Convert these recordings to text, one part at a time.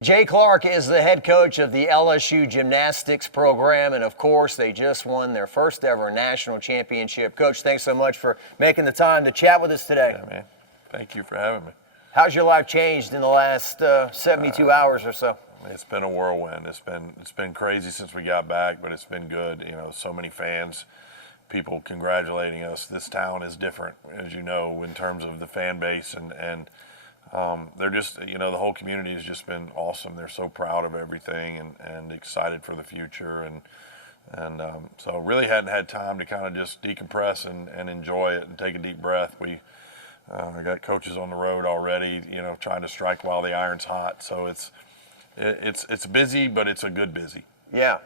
Jay Clark is the head coach of the LSU gymnastics program, and of course, they just won their first ever national championship. Coach, thanks so much for making the time to chat with us today. Yeah, man. Thank you for having me. How's your life changed in the last 72 hours or so? It's been a whirlwind. It's been crazy since we got back, but it's been good. You know, so many fans, people congratulating us. This town is different, as you know, in terms of the fan base, and they're just, you know, the whole community has just been awesome. They're so proud of everything and excited for the future. And so really hadn't had time to kind of just decompress and enjoy it and take a deep breath. We got coaches on the road already, you know, trying to strike while the iron's hot. So it's busy, but it's a good busy. Yeah.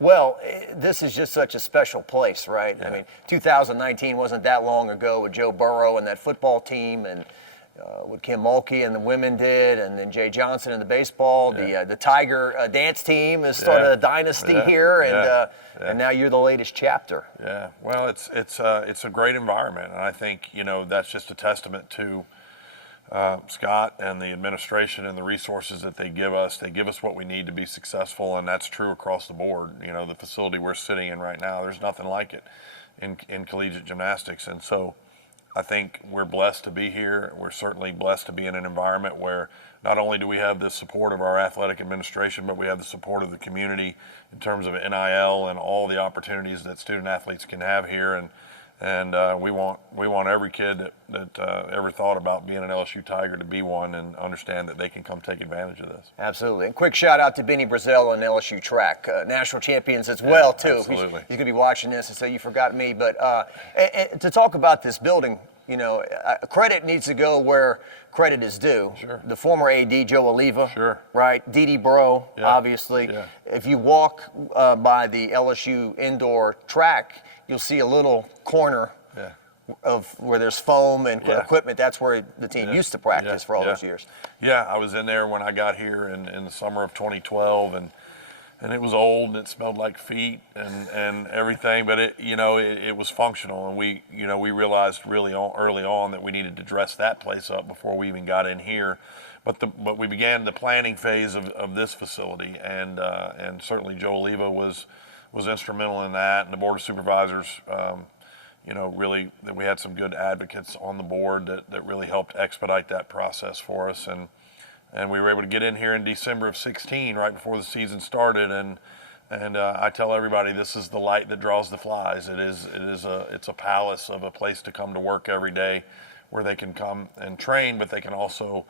Well, this is just such a special place, right? Yeah. I mean, 2019 wasn't that long ago with Joe Burrow and that football team, and what Kim Mulkey and the women did, and then Jay Johnson and the baseball. Yeah. The Tiger dance team is sort of a dynasty here, and now you're the latest chapter. Yeah, well, it's a great environment, and I think, you know, that's just a testament to Scott and the administration and the resources that they give us. They give us what we need to be successful, and that's true across the board. You know, the facility we're sitting in right now, there's nothing like it in collegiate gymnastics, and so I think we're blessed to be here. We're certainly blessed to be in an environment where not only do we have the support of our athletic administration, but we have the support of the community in terms of NIL and all the opportunities that student athletes can have here. And we want every kid that ever thought about being an LSU Tiger to be one and understand that they can come take advantage of this. Absolutely. And quick shout out to Benny Brazil and LSU track, national champions as well, too. Absolutely. He's going to be watching this and say, you forgot me. But and to talk about this building, you know, credit needs to go where credit is due. Sure. The former AD, Joe Oliva. Sure. Right? Dee Bro, Yeah. obviously. Yeah. If you walk by the LSU indoor track, you'll see a little corner of where there's foam and equipment. That's where the team used to practice for all those years. Yeah, I was in there when I got here in the summer of 2012, and it was old and it smelled like feet and everything, but it was functional, and we realized really early on that we needed to dress that place up before we even got in here. But we began the planning phase of this facility, and certainly Joe Oliva was instrumental in that, and the board of supervisors. Really, that we had some good advocates on the board that really helped expedite that process for us, and we were able to get in here in December of 2016, right before the season started, and I tell everybody, this is the light that draws the flies. It's a palace of a place to come to work every day, where they can come and train, but they can also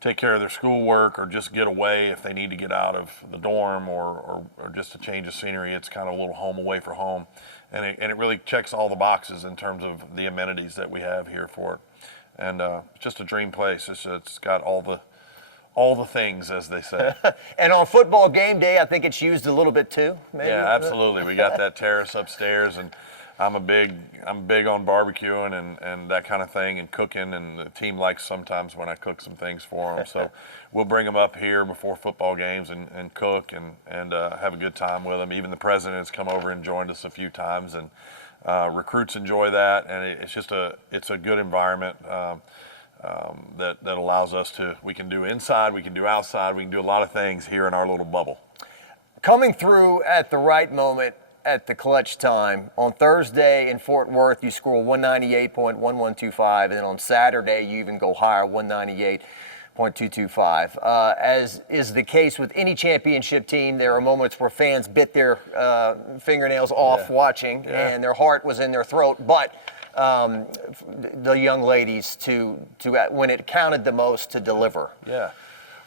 take care of their schoolwork or just get away if they need to get out of the dorm or just a change of scenery. It's kind of a little home away from home. And it really checks all the boxes in terms of the amenities that we have here for it. And it's just a dream place. It's got all the things, as they say. And on football game day, I think it's used a little bit too, maybe? Yeah, absolutely. We got that terrace upstairs, and I'm big on barbecuing and that kind of thing, and cooking, and the team likes sometimes when I cook some things for them. So we'll bring them up here before football games and cook and have a good time with them. Even the president has come over and joined us a few times, and recruits enjoy that, and it's a good environment that allows us we can do inside, we can do outside, we can do a lot of things here in our little bubble. Coming through at the right moment, at the clutch time. On Thursday in Fort Worth, you score 198.1125, and then on Saturday, you even go higher, 198.225. As is the case with any championship team, there are moments where fans bit their fingernails off watching, and their heart was in their throat, but the young ladies to when it counted the most to deliver. Yeah.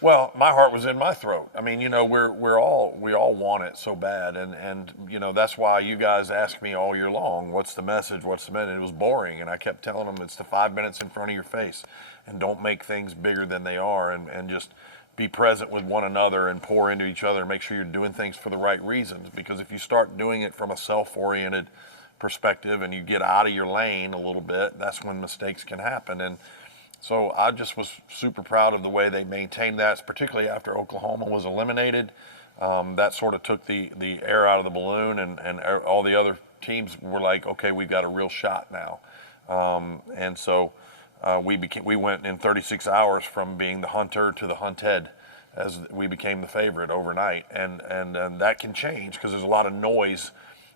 Well, my heart was in my throat. I mean, you know, we all want it so bad, and you know, that's why you guys ask me all year long, what's the message, what's the message? It was boring, and I kept telling them it's the 5 minutes in front of your face, and don't make things bigger than they are, and just be present with one another and pour into each other, and make sure you're doing things for the right reasons, because if you start doing it from a self-oriented perspective and you get out of your lane a little bit, that's when mistakes can happen. And so I just was super proud of the way they maintained that, particularly after Oklahoma was eliminated. That sort of took the air out of the balloon, and all the other teams were like, okay, we've got a real shot now. And so we went in 36 hours from being the hunter to the hunted. as we became the favorite overnight, and that can change because there's a lot of noise,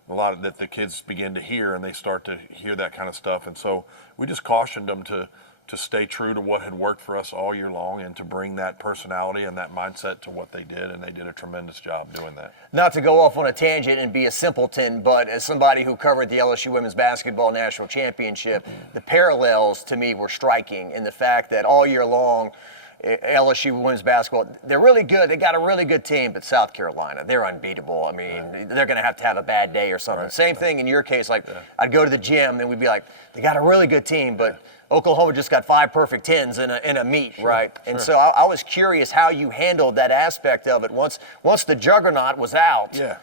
that the kids begin to hear, and they start to hear that kind of stuff. And so we just cautioned them to stay true to what had worked for us all year long and to bring that personality and that mindset to what they did, and they did a tremendous job doing that. Not to go off on a tangent and be a simpleton, but as somebody who covered the LSU Women's Basketball National Championship, the parallels to me were striking in the fact that all year long, LSU women's basketball, they're really good. They got a really good team, but South Carolina, they're unbeatable. I mean, they're going to have a bad day or something. Right. Same thing in your case. Like, I'd go to the gym and we'd be like, they got a really good team, but Oklahoma just got 5 perfect 10s in a meet, right? And so I was curious how you handled that aspect of it once the juggernaut was out. Yeah.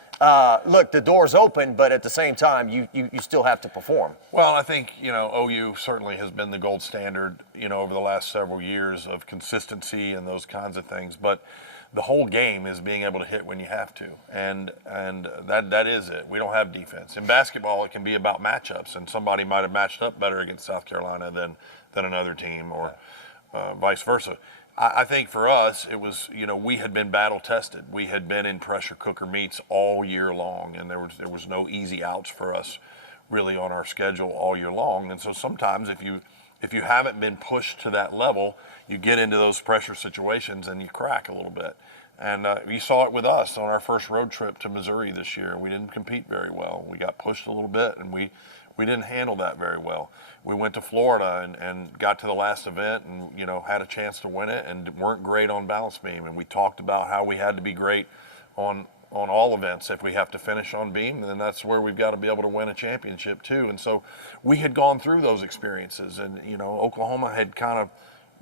Look, the door's open, but at the same time, you still have to perform. Well, I think, OU certainly has been the gold standard, over the last several years of consistency and those kinds of things. But the whole game is being able to hit when you have to, and that is it. We don't have defense. In basketball, it can be about matchups, and somebody might have matched up better against South Carolina than another team, or vice versa. I think for us, it was, we had been battle tested. We had been in pressure cooker meets all year long, and there was no easy outs for us really on our schedule all year long. And so sometimes if you haven't been pushed to that level, you get into those pressure situations and you crack a little bit. And you saw it with us on our first road trip to Missouri this year. We didn't compete very well. We got pushed a little bit, and we didn't handle that very well. We went to Florida and got to the last event and, had a chance to win it and weren't great on balance beam. And we talked about how we had to be great on all events. If we have to finish on beam, then that's where we've got to be able to win a championship too. And so we had gone through those experiences, and, Oklahoma had kind of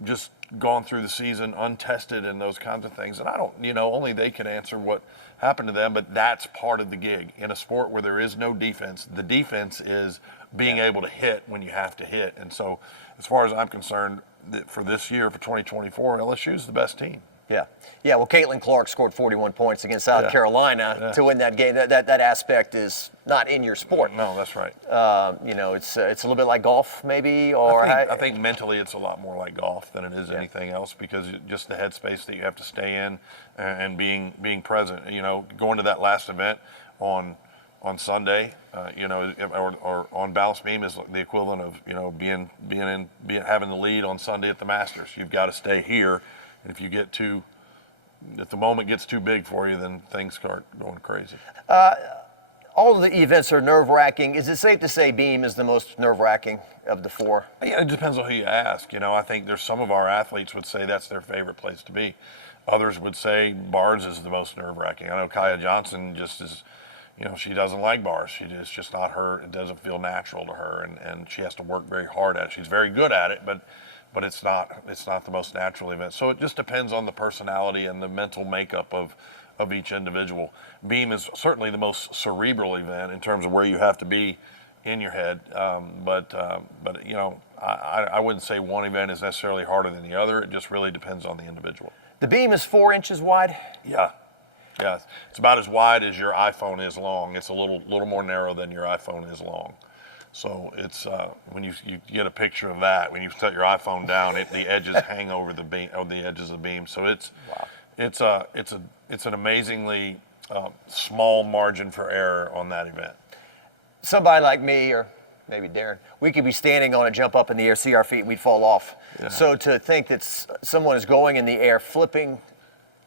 just gone through the season untested and those kinds of things. And I don't, only they can answer what happened to them, but that's part of the gig. In a sport where there is no defense, the defense is being able to hit when you have to hit. And so as far as I'm concerned, for this year, for 2024, LSU is the best team. Yeah. Well, Caitlin Clark scored 41 points against South Carolina to win that game. That aspect is not in your sport. No, that's right. It's a little bit like golf, maybe, or I think mentally it's a lot more like golf than it is anything else, because just the headspace that you have to stay in and being present. Going to that last event on Sunday, or on balance beam is the equivalent of having the lead on Sunday at the Masters. You've got to stay here. And if the moment gets too big for you, then things start going crazy. All of the events are nerve-wracking. Is it safe to say beam is the most nerve-wracking of the 4? Yeah, it depends on who you ask. I think there's some of our athletes would say that's their favorite place to be. Others would say bars is the most nerve-wracking. I know Kaya Johnson just is, she doesn't like bars. It's just not her. It doesn't feel natural to her, and she has to work very hard at it. She's very good at it, but it's not the most natural event. So it just depends on the personality and the mental makeup of each individual. Beam is certainly the most cerebral event in terms of where you have to be in your head. But I wouldn't say one event is necessarily harder than the other. It just really depends on the individual. The beam is 4 inches wide? Yeah. It's about as wide as your iPhone is long. It's a little more narrow than your iPhone is long. So it's when you get a picture of that, when you set your iPhone down, the edges hang over the beam, or the edges of the beam. So it's an amazingly small margin for error on that event. Somebody like me, or maybe Darren, we could be standing on a jump up in the air, see our feet, and we'd fall off. Yeah. So to think that someone is going in the air, flipping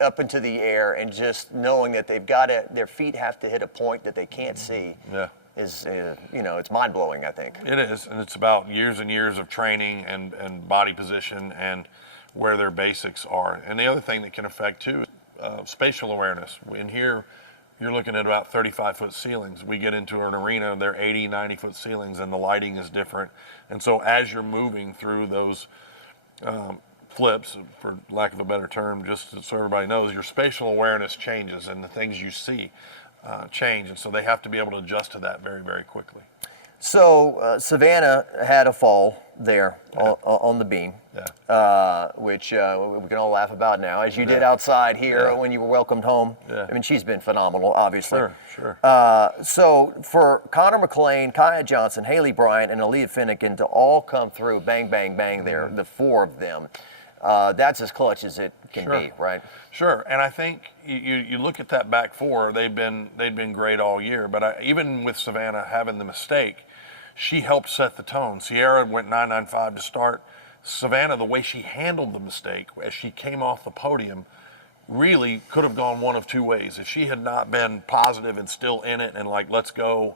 up into the air, and just knowing that their feet have to hit a point that they can't see. Yeah. Is it's mind-blowing, I think. It is, and it's about years and years of training and body position and where their basics are. And the other thing that can affect too is spatial awareness. In here, you're looking at about 35-foot ceilings. We get into an arena, they're 80, 90-foot ceilings, and the lighting is different. And so as you're moving through those flips, for lack of a better term, just so everybody knows, your spatial awareness changes and the things you see change, and so they have to be able to adjust to that very, very quickly. So Savannah had a fall there on the beam, which we can all laugh about now, as you did outside here when you were welcomed home. Yeah. I mean, she's been phenomenal, obviously. Sure. So for Connor McClain, Kaya Johnson, Haley Bryant, and Aaliyah Finnegan to all come through, bang, bang, bang there, the 4 of them, that's as clutch as it can Sure. be, right? Sure, and I think you look at that back four, they'd been great all year, but even with Savannah having the mistake, she helped set the tone. Sierra went 9.95 to start. Savannah, the way she handled the mistake as she came off the podium, really could have gone one of two ways. If she had not been positive and still in it and like, let's go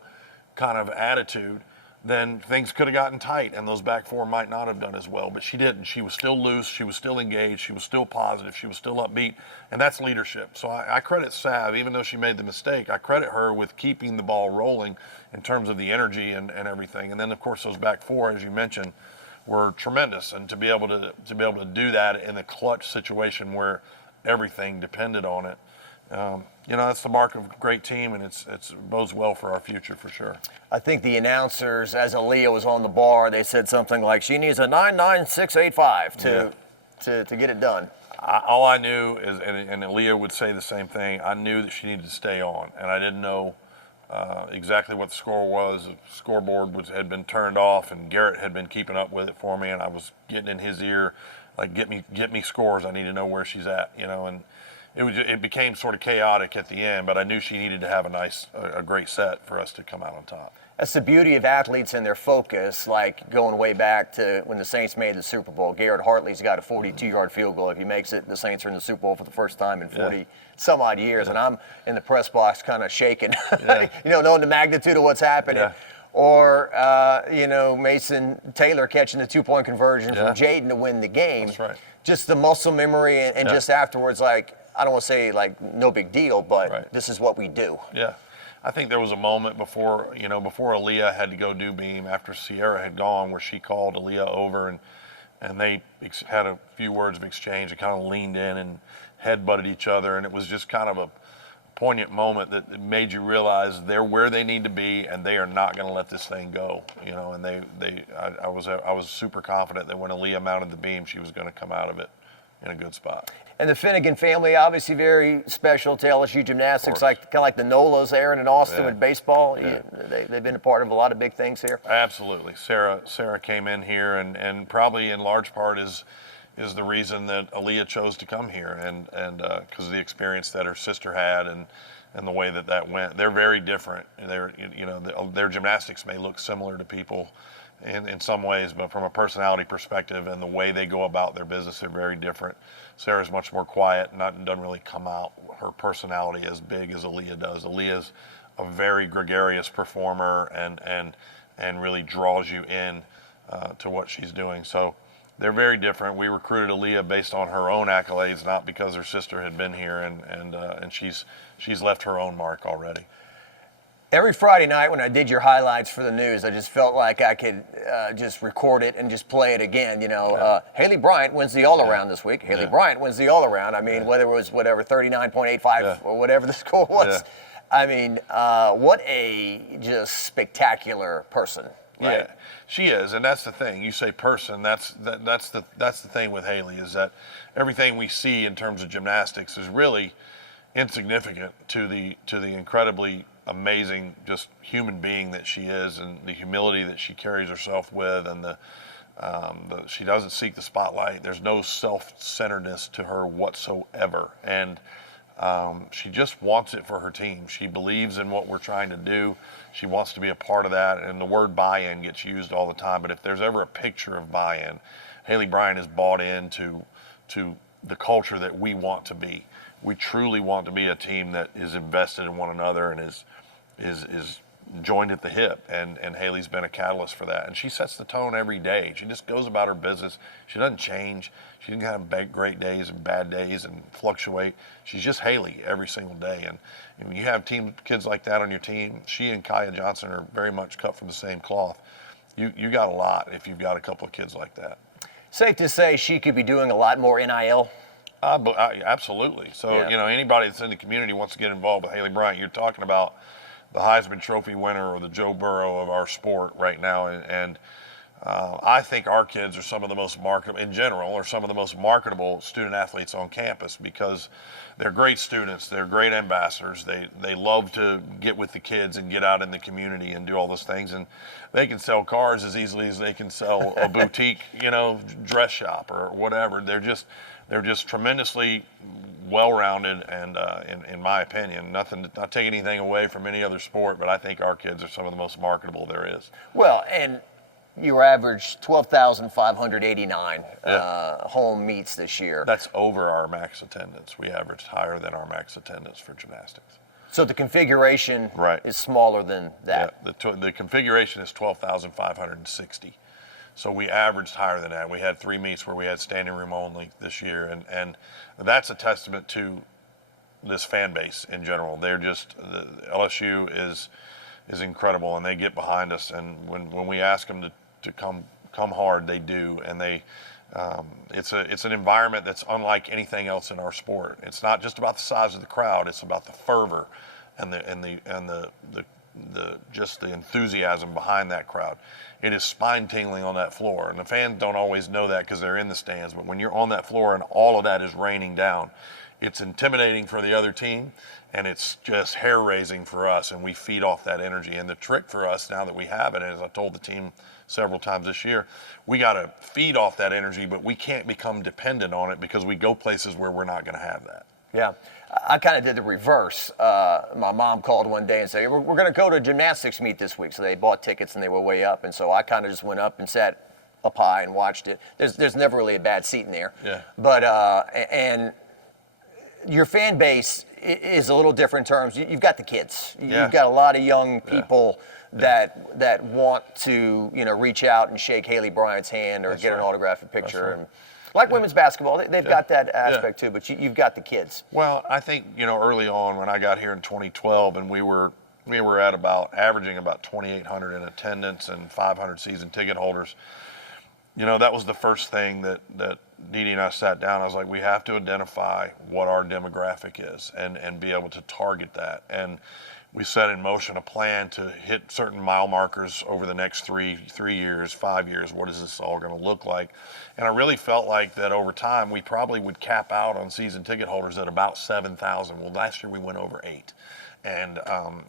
kind of attitude, then things could have gotten tight and those back four might not have done as well. But she didn't. She was still loose. She was still engaged. She was still positive. She was still upbeat. And that's leadership. So I credit Sav, even though she made the mistake, I credit her with keeping the ball rolling in terms of the energy and everything. And then, of course, those back four, as you mentioned, were tremendous. And to be able to do that in a clutch situation where everything depended on it, that's the mark of a great team, and it bodes well for our future for sure. I think the announcers, as Aaliyah was on the bar, they said something like she needs a 9.9685 to get it done. All I knew is, and Aaliyah would say the same thing, I knew that she needed to stay on, and I didn't know exactly what the score was. The scoreboard had been turned off, and Garrett had been keeping up with it for me, and I was getting in his ear, like, get me scores. I need to know where she's at, and it became sort of chaotic at the end, but I knew she needed to have a great set for us to come out on top. That's the beauty of athletes and their focus, like going way back to when the Saints made the Super Bowl. Garrett Hartley's got a 42-yard field goal. If he makes it, the Saints are in the Super Bowl for the first time in 40 some odd years, and I'm in the press box kind of shaking, knowing the magnitude of what's happening. Yeah. Or, Mason Taylor catching the two-point conversion from Jaden to win the game. That's right. Just the muscle memory and just afterwards, like, I don't want to say like no big deal, but this is what we do. Yeah. I think there was a moment before Aaliyah had to go do beam after Sierra had gone where she called Aaliyah over and they had a few words of exchange and kind of leaned in and headbutted each other. And it was just kind of a poignant moment that made you realize they're where they need to be and they are not going to let this thing go. And I was super confident that when Aaliyah mounted the beam, she was going to come out of it in a good spot. And the Finnegan family, obviously very special to LSU gymnastics, kind of like the Nolas, Aaron and Austin with baseball. Yeah. They've been a part of a lot of big things here. Absolutely. Sarah came in here and probably in large part is the reason that Aaliyah chose to come here and because of the experience that her sister had and the way that went. They're very different. Their gymnastics may look similar to people in some ways, but from a personality perspective and the way they go about their business, they're very different. Sarah's much more quiet and doesn't really come out her personality as big as Aaliyah does. Aaliyah's a very gregarious performer and really draws you in to what she's doing. So they're very different. We recruited Aaliyah based on her own accolades, not because her sister had been here, and she's left her own mark already. Every Friday night when I did your highlights for the news, I just felt like I could just record it and just play it again. Haley Bryant wins the all-around this week. Haley Bryant wins the all-around. I mean, whether it was 39.85 or whatever the score was. I mean, what a just spectacular person. Right? Yeah, she is, and that's the thing. You say person, that's the thing with Haley is that everything we see in terms of gymnastics is really insignificant to the incredibly amazing just human being that she is and the humility that she carries herself with and she doesn't seek the spotlight. There's no self-centeredness to her whatsoever, and she just wants it for her team. She believes in what we're trying to do. She wants to be a part of that, and the word buy-in gets used all the time, but if there's ever a picture of buy-in, Haley Bryant is bought into the culture that we want to be. We truly want to be a team that is invested in one another and is joined at the hip, and Haley's been a catalyst for that. And she sets the tone every day. She just goes about her business. She doesn't change. She doesn't have great days and bad days and fluctuate. She's just Haley every single day. And when you have kids like that on your team, she and Kaya Johnson are very much cut from the same cloth. You got a lot if you've got a couple of kids like that. Safe to say she could be doing a lot more NIL. Absolutely. So, anybody that's in the community wants to get involved with Haley Bryant, you're talking about the Heisman Trophy winner or the Joe Burrow of our sport right now. And I think our kids are some of the most marketable, in general, are some of the most marketable student athletes on campus because they're great students, they're great ambassadors, they love to get with the kids and get out in the community and do all those things, and they can sell cars as easily as they can sell a boutique, dress shop or whatever. They're just tremendously well-rounded, and in my opinion, not taking anything away from any other sport, but I think our kids are some of the most marketable there is. Well, and you averaged 12,589 home meets this year. That's over our max attendance. We averaged higher than our max attendance for gymnastics. So the configuration is smaller than that. Yeah, the configuration is 12,560. So we averaged higher than that. We had 3 meets where we had standing room only this year, and that's a testament to this fan base in general. LSU is incredible, and they get behind us. And when we ask them to come hard, they do. And it's an environment that's unlike anything else in our sport. It's not just about the size of the crowd; it's about the fervor and the just the enthusiasm behind that crowd. It is spine tingling on that floor, and the fans don't always know that because they're in the stands. But when you're on that floor and all of that is raining down, it's intimidating for the other team, and it's just hair-raising for us, and we feed off that energy. And the trick for us now that we have it, as I told the team several times this year, we got to feed off that energy, but we can't become dependent on it because we go places where we're not going to have that. Yeah. I kind of did the reverse. My mom called one day and said, we're going to go to a gymnastics meet this week. So they bought tickets and they were way up. And so I kind of just went up and sat up high and watched it. There's never really a bad seat in there. Yeah. But, and your fan base is a little different in terms, you've got the kids. You've got a lot of young people that want to, reach out and shake Haley Bryant's hand or get an autographed picture. And like women's basketball, they've got that aspect too, but you've got the kids. Well, I think, early on when I got here in 2012 and we were at averaging about 2,800 in attendance and 500 season ticket holders, that was the first thing that Dee Dee and I sat down. I was like, we have to identify what our demographic is and be able to target that. And we set in motion a plan to hit certain mile markers over the next 3 years, 5 years. What is this all going to look like? And I really felt like that over time, we probably would cap out on season ticket holders at about 7,000. Well, last year we went over 8. And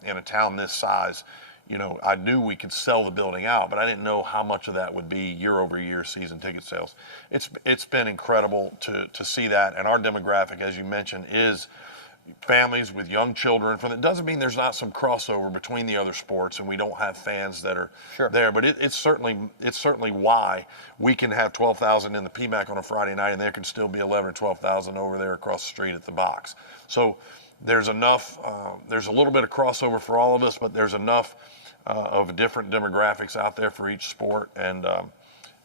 in a town this size, I knew we could sell the building out, but I didn't know how much of that would be year-over-year season ticket sales. It's been incredible to see that. And our demographic, as you mentioned, is families with young children. It doesn't mean there's not some crossover between the other sports and we don't have fans that are there, but it's certainly why we can have 12,000 in the PMAC on a Friday night and there can still be 11 or 12,000 over there across the street at the box. So there's enough, there's a little bit of crossover for all of us, but there's enough of different demographics out there for each sport, and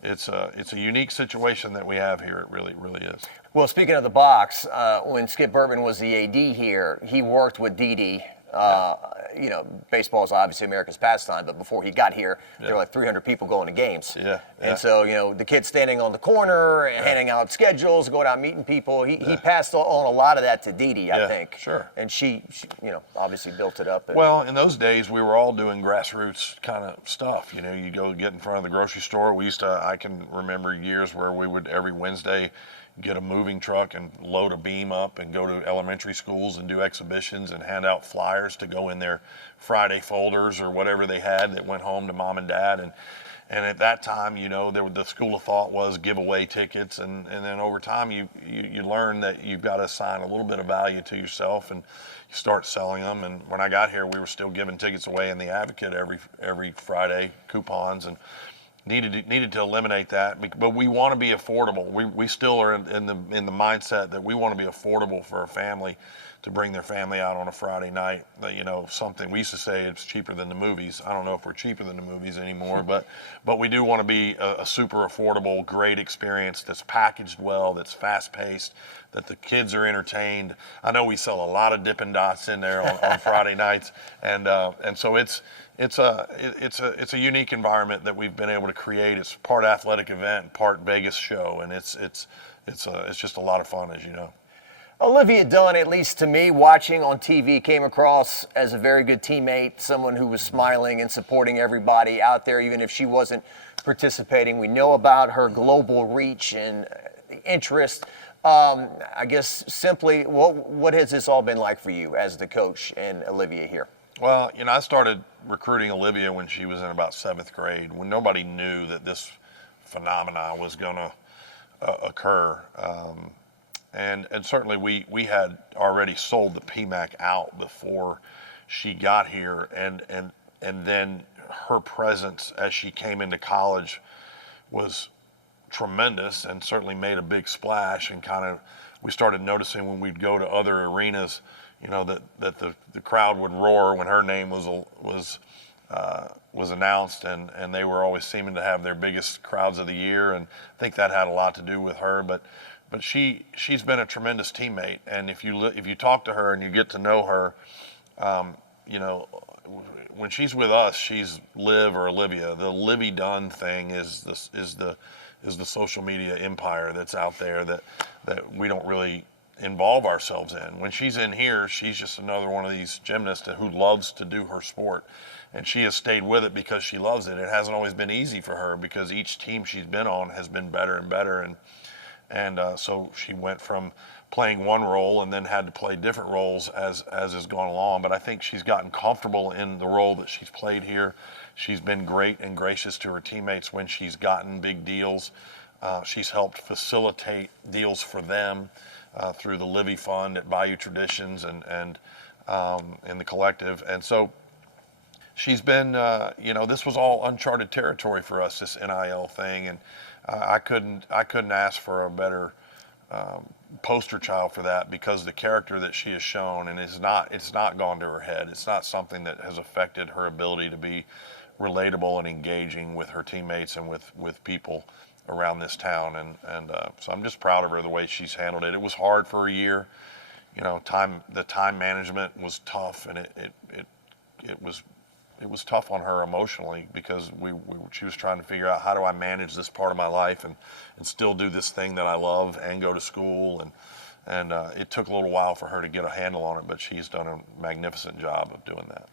it's a unique situation that we have here. It really, really is. Well, speaking of the box, when Skip Bertman was the AD here, he worked with Dee Dee. Baseball is obviously America's pastime, but before he got here, there were like 300 people going to games. And so, the kids standing on the corner and handing out schedules, going out meeting people. He passed on a lot of that to Dee Dee, I think. Sure. And she obviously built it up. Well, in those days, we were all doing grassroots kind of stuff. You go get in front of the grocery store. I can remember years where we would every Wednesday get a moving truck and load a beam up and go to elementary schools and do exhibitions and hand out flyers to go in their Friday folders or whatever they had that went home to mom and dad. And at that time, the school of thought was give away tickets. And then over time, you learn that you've got to assign a little bit of value to yourself and you start selling them. And when I got here, we were still giving tickets away in the Advocate every Friday, coupons, and needed to eliminate that, but we want to be affordable. We still are in the mindset that we want to be affordable for a family to bring their family out on a Friday night. Something we used to say it's cheaper than the movies. I don't know if we're cheaper than the movies anymore, but we do want to be a super affordable, great experience that's packaged well, that's fast paced, that the kids are entertained. I know we sell a lot of Dippin' Dots in there on Friday nights, and so it's a unique environment that we've been able to create. It's part athletic event, part Vegas show, and it's just a lot of fun, as you know. Olivia Dunn, at least to me, watching on TV, came across as a very good teammate, someone who was smiling and supporting everybody out there, even if she wasn't participating. We know about her global reach and interest. I guess simply, what has this all been like for you as the coach and Olivia here? Well, I started recruiting Olivia when she was in about 7th grade, when nobody knew that this phenomenon was going to occur. And certainly we had already sold the PMAC out before she got here, and then her presence as she came into college was tremendous and certainly made a big splash, and we started noticing when we'd go to other arenas, that the crowd would roar when her name was announced, and they were always seeming to have their biggest crowds of the year, and I think that had a lot to do with her. But she's been a tremendous teammate, and if you talk to her and you get to know her, when she's with us, she's Liv or Olivia. The Livy Dunn thing is the social media empire that's out there that we don't really involve ourselves in. When she's in here, she's just another one of these gymnasts who loves to do her sport, and she has stayed with it because she loves it. It hasn't always been easy for her because each team she's been on has been better and better, and so she went from playing one role and then had to play different roles as has gone along. But I think she's gotten comfortable in the role that she's played here. She's been great and gracious to her teammates when she's gotten big deals. She's helped facilitate deals for them through the Livy Fund at Bayou Traditions and in the collective. And so she's been, this was all uncharted territory for us, this NIL thing, and I couldn't ask for a better poster child for that, because the character that she has shown, and it's not gone to her head. It's not something that has affected her ability to be relatable and engaging with her teammates and with people around this town, and so I'm just proud of her the way she's handled it. It was hard for a year, the time management was tough, and it was tough on her emotionally, because she was trying to figure out, how do I manage this part of my life and still do this thing that I love and go to school, and it took a little while for her to get a handle on it, but she's done a magnificent job of doing that.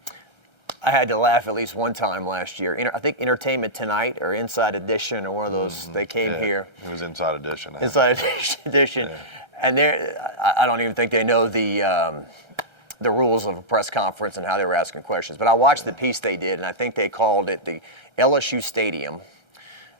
I had to laugh at least one time last year. I think Entertainment Tonight or Inside Edition or one of those, they came here. It was Inside Edition. Inside Edition. Yeah. And I don't even think they know the rules of a press conference and how they were asking questions. But I watched the piece they did, and I think they called it the LSU Stadium.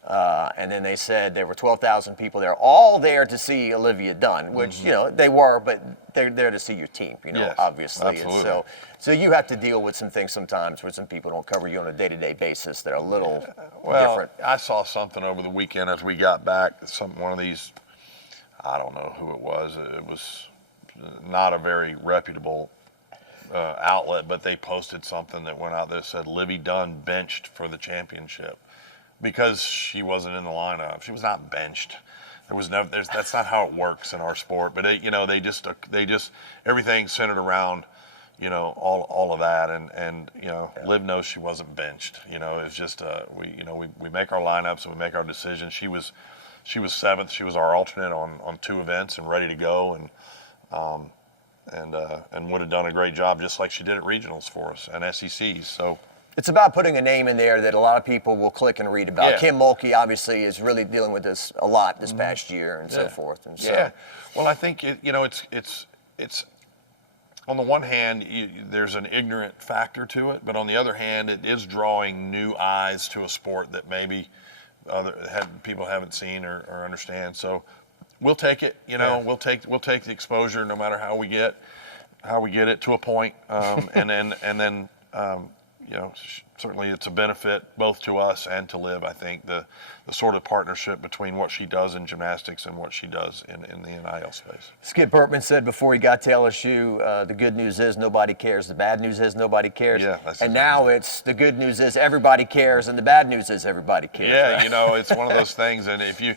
And then they said there were 12,000 people there, all there to see Olivia Dunn, which, they were, but they're there to see your team, yes, obviously. Absolutely. And so you have to deal with some things sometimes where some people don't cover you on a day-to-day basis that are a little different. I saw something over the weekend as we got back, one of these, I don't know who it was not a very reputable outlet, but they posted something that went out that said Livy Dunn benched for the championship because she wasn't in the lineup. She was not benched. That's not how it works in our sport. But they just everything centered around all of that, and Liv knows she wasn't benched. It's just we make our lineups and we make our decisions. She was 7th. She was our alternate on 2 events and ready to go, and would have done a great job, just like she did at regionals for us and SECs. So it's about putting a name in there that a lot of people will click and read about. Yeah. Kim Mulkey obviously is really dealing with this a lot this past year and so forth. And so, well, I think it's on the one hand there's an ignorant factor to it, but on the other hand it is drawing new eyes to a sport that maybe people haven't seen or understand. So we'll take it. We'll take the exposure no matter how we get it to a point, and then certainly it's a benefit both to us and to Liv. I think the sort of partnership between what she does in gymnastics and what she does in the NIL space. Skip Bertman said before he got to LSU, the good news is nobody cares. The bad news is nobody cares. Yeah, and now it's the good news is everybody cares, and the bad news is everybody cares. Yeah, right? It's one of those things. And if you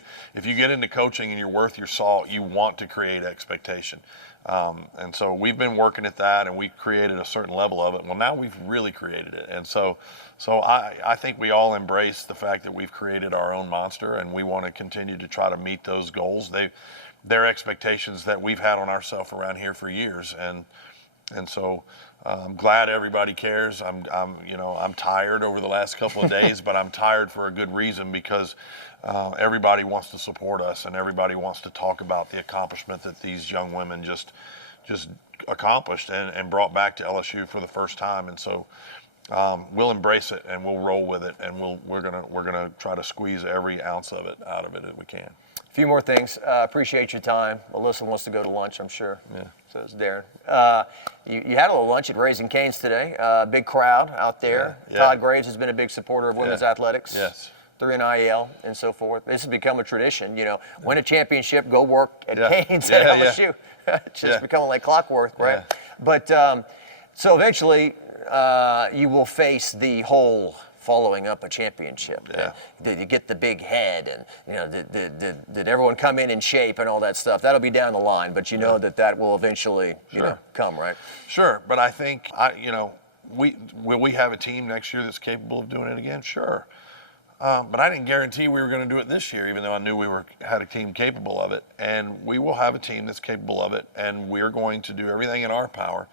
get into coaching and you're worth your salt, you want to create expectation. And so we've been working at that, and we created a certain level of it. Well, now we've really created it. And so I think we all embrace the fact that we've created our own monster, and we want to continue to try to meet those goals. their expectations that we've had on ourselves around here for years. And so I'm glad everybody cares. I'm tired over the last couple of days, but I'm tired for a good reason, because everybody wants to support us, and everybody wants to talk about the accomplishment that these young women just accomplished and brought back to LSU for the first time. And so we'll embrace it, and we'll roll with it, and we're gonna try to squeeze every ounce of it out of it that we can. A few more things. Appreciate your time. Melissa wants to go to lunch, I'm sure. Yeah. So is Darren. You had a little lunch at Raising Cane's today. Big crowd out there. Yeah. Todd Graves has been a big supporter of women's athletics. Yes. Through NIL and so forth. This has become a tradition. Win a championship, go work at Cane's at LSU. It's just becoming like clockwork, right? Yeah. But so eventually you will face the whole following up a championship. Yeah. Did you get the big head, and did everyone come in shape and all that stuff? That'll be down the line, but that will eventually come, right? Sure, but I think will we have a team next year that's capable of doing it again? Sure. But I didn't guarantee we were going to do it this year, even though I knew we had a team capable of it. And we will have a team that's capable of it, and we're going to do everything in our power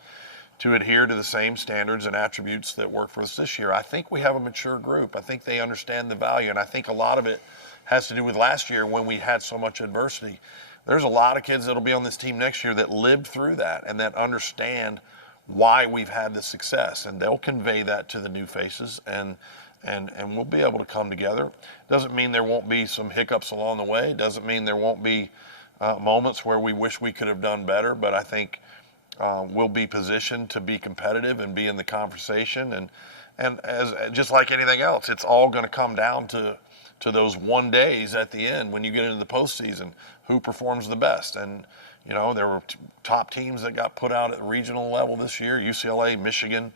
to adhere to the same standards and attributes that work for us this year. I think we have a mature group. I think they understand the value, and I think a lot of it has to do with last year when we had so much adversity. There's a lot of kids that'll be on this team next year that lived through that and that understand why we've had the success, and they'll convey that to the new faces, and we'll be able to come together. Doesn't mean there won't be some hiccups along the way. Doesn't mean there won't be moments where we wish we could have done better, but I think we'll be positioned to be competitive and be in the conversation. And as just like anything else, it's all going to come down to those 1 days at the end when you get into the postseason, who performs the best. And there were top teams that got put out at the regional level this year: UCLA, Michigan.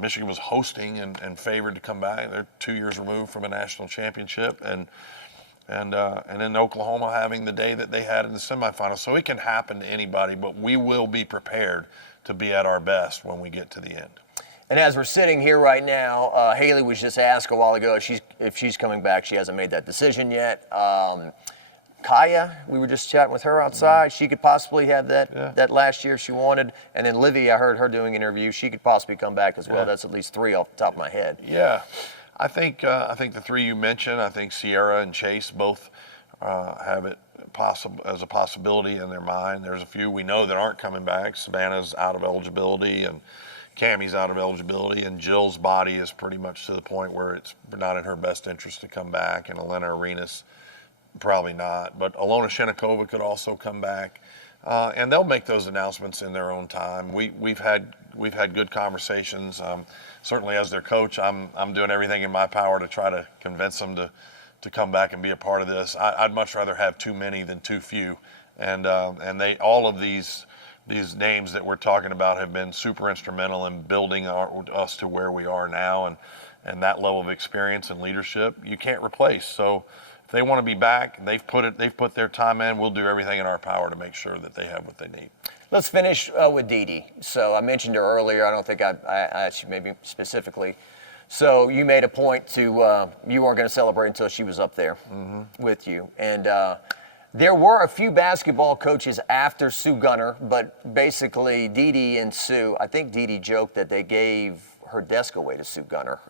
Michigan was hosting and favored to come back. They're 2 years removed from a national championship, and then Oklahoma having the day that they had in the semifinals. So it can happen to anybody, but we will be prepared to be at our best when we get to the end. And as we're sitting here right now, Haley was just asked a while ago if she's coming back. She hasn't made that decision yet. Kaya, we were just chatting with her outside. She could possibly have that last year if she wanted. And then Livy, I heard her doing an interview. She could possibly come back as well. That's at least 3 off the top of my head. Yeah, I think the 3 you mentioned, I think Sierra and Chase both have it as a possibility in their mind. There's a few we know that aren't coming back. Savannah's out of eligibility, and Cammie's out of eligibility, and Jill's body is pretty much to the point where it's not in her best interest to come back, and Elena Arenas probably not. But Alona Shenikova could also come back, and they'll make those announcements in their own time. We've had good conversations. Certainly, as their coach, I'm doing everything in my power to try to convince them to come back and be a part of this. I'd much rather have too many than too few, and all of these names that we're talking about have been super instrumental in building us to where we are now, and that level of experience and leadership you can't replace. So if they want to be back, they've put their time in. We'll do everything in our power to make sure that they have what they need. Let's finish with Dee Dee. So I mentioned her earlier. I don't think I asked you maybe specifically. So you made a point to you weren't going to celebrate until she was up there with you. And there were a few basketball coaches after Sue Gunner, but basically Dee Dee and Sue, I think Dee Dee joked that they gave her desk away to Sue Gunner,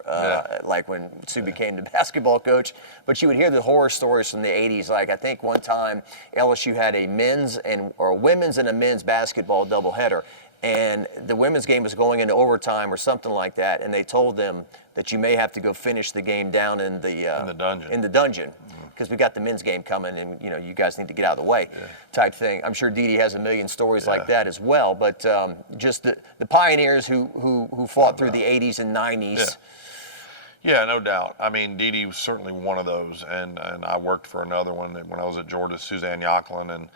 like when Sue became the basketball coach. But you would hear the horror stories from the 80s. Like I think one time LSU had a women's and a men's basketball doubleheader, and the women's game was going into overtime or something like that, and they told them that you may have to go finish the game down in the dungeon. Because we got the men's game coming, and you guys need to get out of the way, type thing. I'm sure Dee Dee has a million stories like that as well. But just the pioneers who fought through the 80s and 90s. Yeah, no doubt. I mean, Dee Dee was certainly one of those, and I worked for another one when I was at Georgia, Suzanne Yocklin and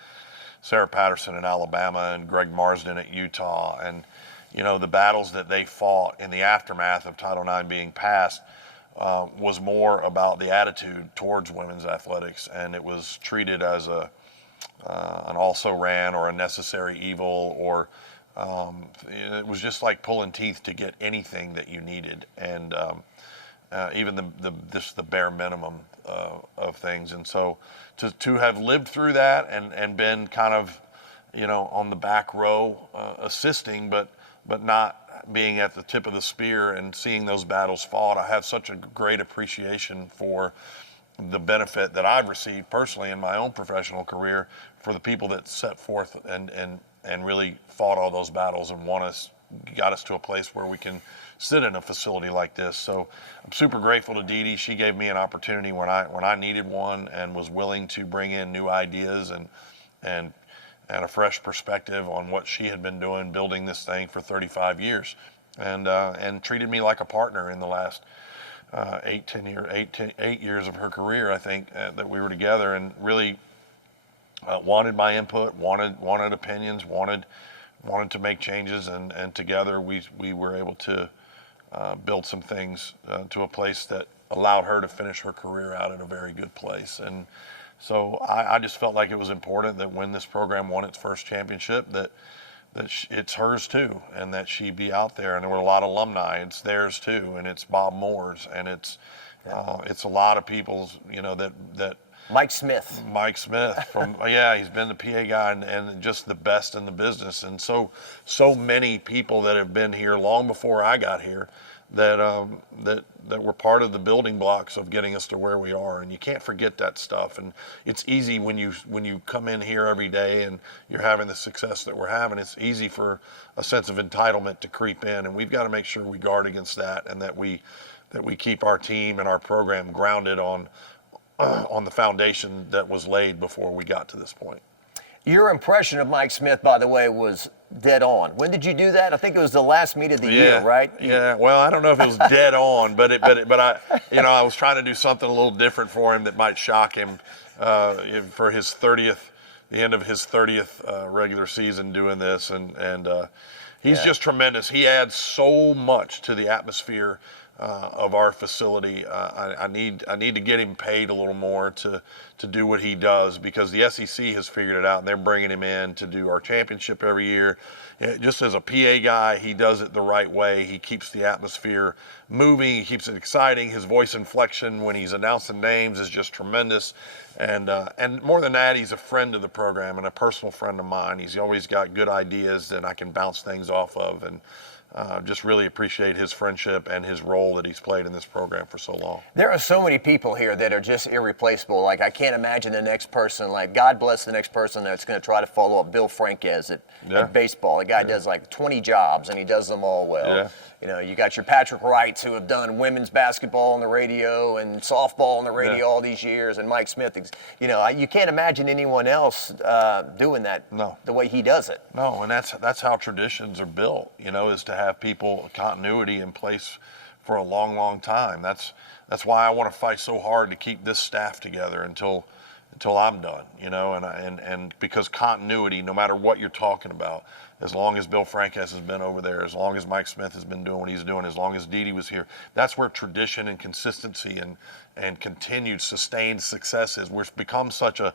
Sarah Patterson in Alabama and Greg Marsden at Utah, and the battles that they fought in the aftermath of Title IX being passed. Was more about the attitude towards women's athletics, and it was treated as an also-ran or a necessary evil, or it was just like pulling teeth to get anything that you needed. And even just the bare minimum of things. And so to have lived through that and been kind of, on the back row assisting, but not being at the tip of the spear and seeing those battles fought, I have such a great appreciation for the benefit that I've received personally in my own professional career for the people that set forth and really fought all those battles and got us to a place where we can sit in a facility like this. So I'm super grateful to Dee Dee. She gave me an opportunity when I needed one and was willing to bring in new ideas and a fresh perspective on what she had been doing, building this thing for 35 years, and treated me like a partner in the last 8 years of her career, I think, that we were together, and really wanted my input, wanted opinions, wanted to make changes, and together we were able to build some things to a place that allowed her to finish her career out at a very good place. And so I just felt like it was important that when this program won its first championship, that it's hers too, and that she be out there. And there were a lot of alumni. It's theirs too, and it's Bob Moore's, and it's a lot of people's. That Mike Smith from he's been the PA guy and just the best in the business, and so many people that have been here long before I got here that were part of the building blocks of getting us to where we are. And you can't forget that stuff. And it's easy when you come in here every day and you're having the success that we're having, it's easy for a sense of entitlement to creep in, and we've got to make sure we guard against that, and that we keep our team and our program grounded on the foundation that was laid before we got to this point. Your impression of Mike Smith, by the way, was dead on. When did you do that? I think it was the last meet of the year, right? Yeah. Well, I don't know if it was dead on, but I was trying to do something a little different for him that might shock him for his 30th, the end of his 30th regular season doing this, and he's just tremendous. He adds so much to the atmosphere of our facility. I need to get him paid a little more to do what he does, because the SEC has figured it out, and they're bringing him in to do our championship every year. Just as a PA guy, he does it the right way. He keeps the atmosphere moving. He keeps it exciting. His voice inflection when he's announcing names is just tremendous. And more than that, he's a friend of the program and a personal friend of mine. He's always got good ideas that I can bounce things off of, and just really appreciate his friendship and his role that he's played in this program for so long. There are so many people here that are just irreplaceable. Like, I can't imagine the next person, like, God bless the next person that's going to try to follow up Bill Franquez at baseball. The guy does like 20 jobs, and he does them all well. Yeah. You got your Patrick Wrights, who have done women's basketball on the radio and softball on the radio all these years, and Mike Smith. You can't imagine anyone else doing that the way he does it. No, and that's how traditions are built, is to have people, continuity in place for a long, long time. That's why I want to fight so hard to keep this staff together until I'm done, and because continuity, no matter what you're talking about, as long as Bill Franquez has been over there, as long as Mike Smith has been doing what he's doing, as long as Dee Dee was here, that's where tradition and consistency and continued sustained success is. We've become such a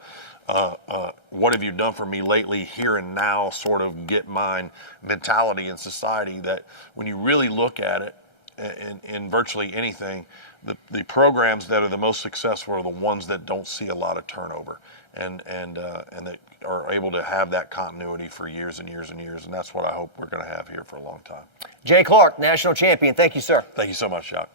what have you done for me lately, here and now sort of get mine mentality in society, that when you really look at it in virtually anything, the programs that are the most successful are the ones that don't see a lot of turnover and that are able to have that continuity for years and years and years. And that's what I hope we're going to have here for a long time. Jay Clark, national champion. Thank you, sir. Thank you so much, Jacques.